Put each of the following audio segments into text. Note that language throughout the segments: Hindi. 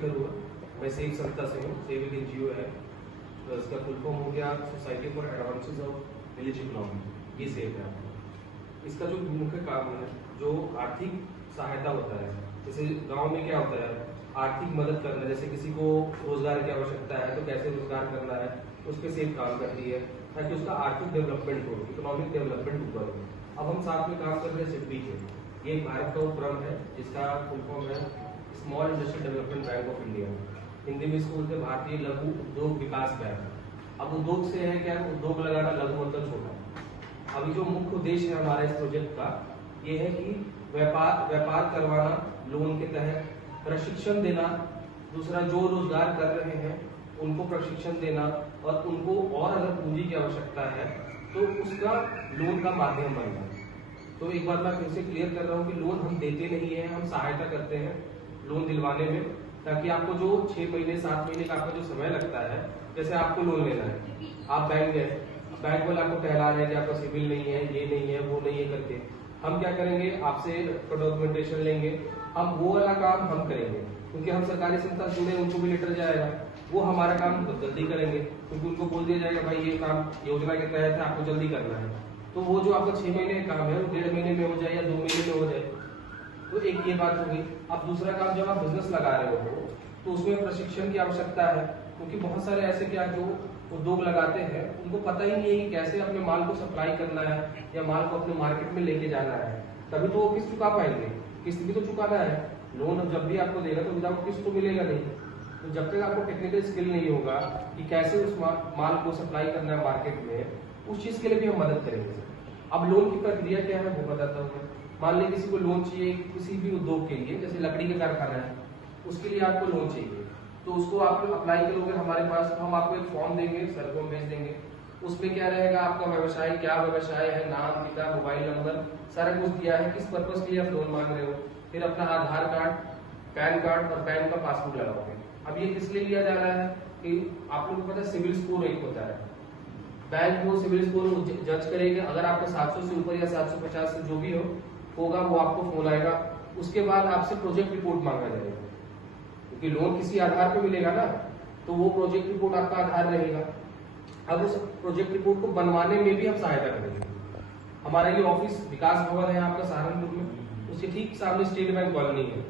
चंद्रशेखर हुआ। मैं सेव संस्था से हूँ, सेव एक NGO है। तो इसका फुल फॉर्म हो गया society for advances of village economy, ये सेव है। इसका जो मुख्य काम है, जो आर्थिक सहायता होता है, जैसे गांव में क्या होता है, आर्थिक मदद करना, जैसे किसी को रोजगार की आवश्यकता है तो कैसे रोजगार करना है, उस पर सेव काम करती है ताकि उसका आर्थिक डेवलपमेंट हो, इकोनॉमिक डेवलपमेंट ऊपर हो। अब हम साथ में काम कर रहे हैं सिडबी के, ये भारत का उपक्रम है जिसका फुल फॉर्म है small industrial development bank of India. Hindi में इसको बोलते हैं भारतीय लघु उद्योग विकास बैंक। अब उद्योग से है क्या, उद्योग लगाना, लघु मतलब छोटा। अभी जो मुख्य उद्देश्य है हमारे इस प्रोजेक्ट का, ये है कि व्यापार करवाना, लोन के तहत प्रशिक्षण देना, दूसरा जो रोजगार कर रहे हैं उनको प्रशिक्षण देना, और उनको और अगर पूंजी की आवश्यकता है तो उसका लोन का माध्यम बनना। तो एक बार मैं फिर से क्लियर कर रहा हूँ कि लोन हम देते नहीं है, हम सहायता करते हैं लोन दिलवाने में, ताकि आपको जो 6 महीने 7 महीने का आपका जो समय लगता है, जैसे आपको लोन लेना है, आप बैंक गए, बैंक वाले आपको टहला रहे हैं कि आपका सिविल नहीं है, ये नहीं है, वो नहीं है करके, हम क्या करेंगे, आपसे डॉक्यूमेंटेशन लेंगे, हम वो वाला काम हम करेंगे, क्योंकि हम सरकारी संस्था से जुड़े, उनको भी लेटर जाएगा, वो हमारा काम जल्दी करेंगे, क्योंकि उनको बोल दिया जाएगा भाई ये काम योजना के तहत है, आपको जल्दी करना है। तो वो जो आपका 6 महीने का काम है वो 1.5 महीने में हो जाए या 2 महीने में हो जाए। तो एक ये बात हो गई। अब दूसरा काम, जब आप बिजनेस लगा रहे हो तो उसमें प्रशिक्षण की आवश्यकता है, क्योंकि बहुत सारे ऐसे क्या जो उद्योग लगाते हैं उनको पता ही नहीं है कि कैसे अपने माल को सप्लाई करना है या माल को अपने मार्केट में लेके जाना है, तभी तो वो किस्त चुका पाएंगे, किस्त भी तो चुकाना है। लोन जब भी आपको देगा तो विदाउट किस्त तो मिलेगा नहीं। तो जब तक आपको टेक्निकल स्किल नहीं होगा कि कैसे उस माल को सप्लाई करना है मार्केट में, उस चीज के लिए भी हम मदद करेंगे। अब लोन की प्रक्रिया क्या है वो बताता हूँ। मान लीजिए किसी को लोन चाहिए किसी भी उद्योग के लिए, जैसे लकड़ी का कारखाना है, उसके लिए आपको लोन चाहिए, तो उसको आप अप्लाई करोगे हमारे पास, हम आपको एक फॉर्म देंगे, सर को भेज देंगे। उसमें क्या रहेगा, आपका व्यवसाय क्या व्यवसाय है, नाम, पिता, मोबाइल नंबर, सारा कुछ दिया है, किस पर्पज के लिए आप लोन मांग रहे हो, फिर अपना आधार कार्ड, पैन कार्ड और पैन का पासबुक लगाओगे। अब ये किस लिए लिया जा रहा है कि आप लोगों को पता है सिविल स्कोर एक होता है, बैंक वो सिविल स्कोर जज करेगा, अगर आपका 700 से ऊपर या 750 से जो भी होगा वो आपको फोन आएगा। उसके बाद आपसे प्रोजेक्ट रिपोर्ट मांगा जाएगा, क्योंकि लोन किसी आधार पे मिलेगा ना, तो वो प्रोजेक्ट रिपोर्ट आपका आधार रहेगा। अब उस प्रोजेक्ट रिपोर्ट को बनवाने में भी हम सहायता करेंगे। हमारा ये ऑफिस विकास भवन है आपका सहारनपुर में, उसके ठीक सामने स्टेट बैंक कॉलोनी है,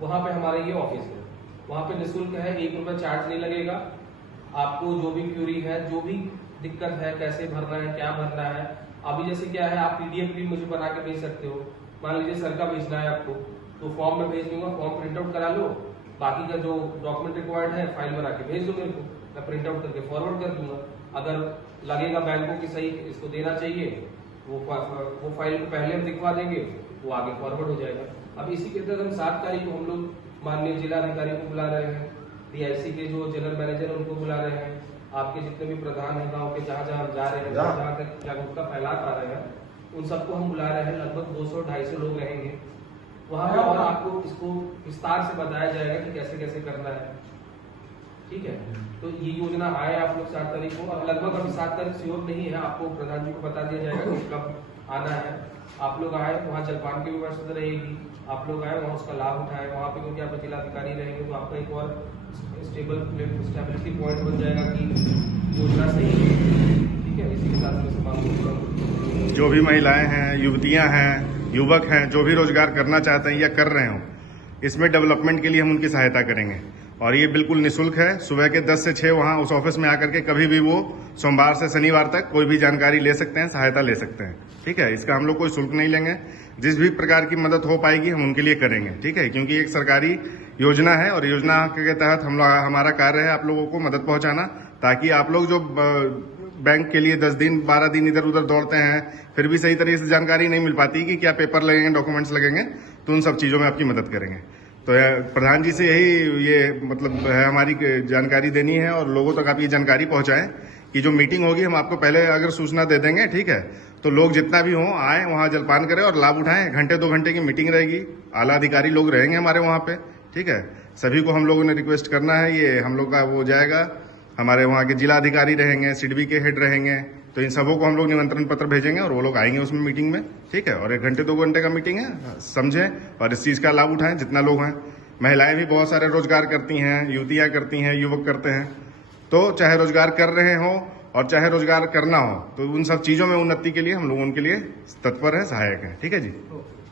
वहां पे हमारा ये ऑफिस है। वहां पे निःशुल्क है, 1 रुपया चार्ज नहीं लगेगा। आपको जो भी क्यूरी है, जो भी दिक्कत है, कैसे भरना है, क्या भरना है, अभी जैसे क्या है, आप PDF भी मुझे बना के भेज सकते हो। मान लीजिए सर का भेजना है आपको, तो फॉर्म में भेज दूंगा, फॉर्म प्रिंट आउट करा लो, बाकी का जो डॉक्यूमेंट रिक्वायर्ड है फाइल बना के भेज दो मेरे को, मैं प्रिंट आउट करके फॉरवर्ड कर दूंगा। अगर लगेगा बैंक को कि सही इसको देना चाहिए, वो फाइल को पहले हम दिखवा देंगे, वो आगे फॉरवर्ड हो जाएगा। अब इसी के तहत हम 7 तारीख को हम लोग माननीय जिलाधिकारी को बुला रहे हैं, DIC के जो जनरल मैनेजर उनको बुला रहे हैं, आपके जितने भी प्रधान है गांव के, जहाँ जहाँ जा रहे हैं, जहाँ तक जागरूकता फैला पा रहे हैं, उन सबको हम बुला रहे हैं। लगभग 200-250 लोग रहेंगे वहां पे, और आपको इसको विस्तार से बताया जाएगा कि कैसे कैसे करना है। ठीक है, तो ये योजना आए आप लोग 7 तारीख को। अब लगभग अभी 7 तारीख श्योर नहीं है, आपको प्रधान जी को बता दिया जाएगा कि कब आना है। आप लोग आए, वहाँ जलपान की व्यवस्था रहेगी, आप लोग आए वहाँ उसका लाभ उठाए वहाँ पे, क्योंकि आप जिलाधिकारी रहेंगे तो आपका एक और स्टेबिलिटी पॉइंट बन जाएगा कि योजना सही है। ठीक है, इसी के साथ में समाप्त। जो भी महिलाएं हैं, युवतियां हैं, युवक हैं, जो भी रोजगार करना चाहते हैं या कर रहे हो, इसमें डेवलपमेंट के लिए हम उनकी सहायता करेंगे। और ये बिल्कुल निःशुल्क है। सुबह के 10 से 6 वहाँ उस ऑफिस में आकर के कभी भी वो सोमवार से शनिवार तक कोई भी जानकारी ले सकते हैं, सहायता ले सकते हैं। ठीक है, इसका हम लोग कोई शुल्क नहीं लेंगे। जिस भी प्रकार की मदद हो पाएगी हम उनके लिए करेंगे। ठीक है, क्योंकि एक सरकारी योजना है और योजना के तहत हमारा कार्य है आप लोगों को मदद पहुंचाना, ताकि आप लोग जो बैंक के लिए 10 दिन 12 दिन इधर उधर दौड़ते हैं, फिर भी सही तरीके से जानकारी नहीं मिल पाती कि क्या पेपर लगेंगे, डॉक्यूमेंट्स लगेंगे, तो उन सब चीजों में आपकी मदद करेंगे। तो प्रधान जी से यही ये मतलब है हमारी जानकारी देनी है, और लोगों तक आप ये जानकारी पहुंचाएं कि जो मीटिंग होगी हम आपको पहले अगर सूचना दे देंगे। ठीक है, तो लोग जितना भी हों आए, वहां जलपान करें और लाभ उठाएं। घंटे 2 घंटे की मीटिंग रहेगी, आला अधिकारी लोग रहेंगे हमारे वहां पे। ठीक है, सभी को हम लोगों ने रिक्वेस्ट करना है, ये हम लोग का वो जाएगा, हमारे वहाँ के जिला अधिकारी रहेंगे, सिडबी के हेड रहेंगे, तो इन सबों को हम लोग निमंत्रण पत्र भेजेंगे और वो लोग आएंगे उसमें मीटिंग में। ठीक है, और 1 घंटे 2 घंटे का मीटिंग है, समझें और इस चीज का लाभ उठाएं जितना लोग हैं। महिलाएं भी बहुत सारे रोजगार करती हैं, युवतियां करती हैं, युवक करते हैं। तो चाहे रोजगार कर रहे हो और चाहे रोजगार करना हो, तो उन सब चीजों में उन्नति के लिए हम लोग उनके लिए तत्पर है, सहायक है। ठीक है जी। ओके।